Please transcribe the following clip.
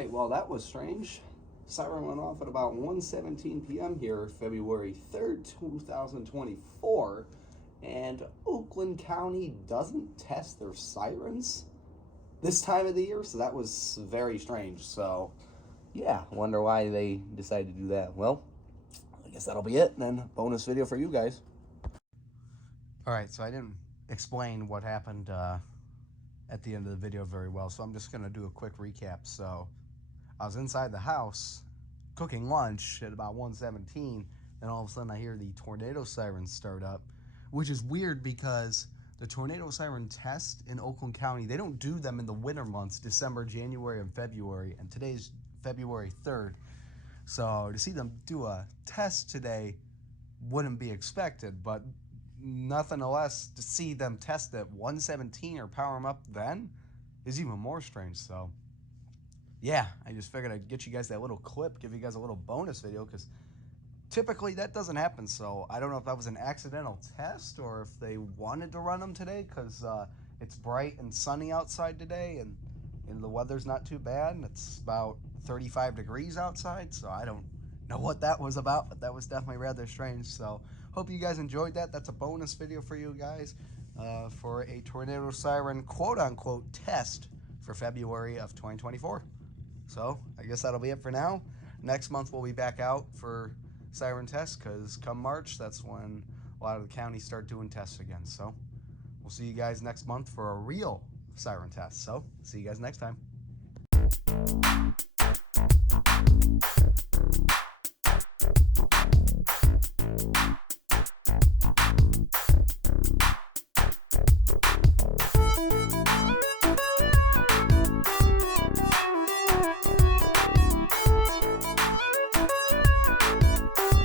right, well, that was strange. Siren went off at about 1:17 p.m. here, February 3rd, 2024, and Oakland County doesn't test their sirens this time of the year, so that was very strange. So, yeah, wonder why they decided to do that. Well, I guess that'll be it, and then bonus video for you guys. All right, so I didn't explain what happened at the end of the video very well, so I'm just going to do a quick recap. So I was inside the house cooking lunch at about 1:17, and all of a sudden I hear the tornado sirens start up, which is weird because the tornado siren test in Oakland County, they don't do them in the winter months, December, January, and February, and today's February 3rd. So to see them do a test today wouldn't be expected, but nonetheless, to see them test at 1:17 or power them up then is even more strange. So yeah, I just figured I'd get you guys that little clip, give you guys a little bonus video, because typically that doesn't happen. So I don't know if that was an accidental test or if they wanted to run them today because it's bright and sunny outside today, and the weather's not too bad, and it's about 35 degrees outside. So I don't know what that was about, but that was definitely rather strange. So hope you guys enjoyed that. That's a bonus video for you guys for a tornado siren quote-unquote test for February of 2024. So I guess that'll be it for now. Next month we'll be back out for siren tests because come March, that's when a lot of the counties start doing tests again. So we'll see you guys next month for a real siren test. So see you guys next time.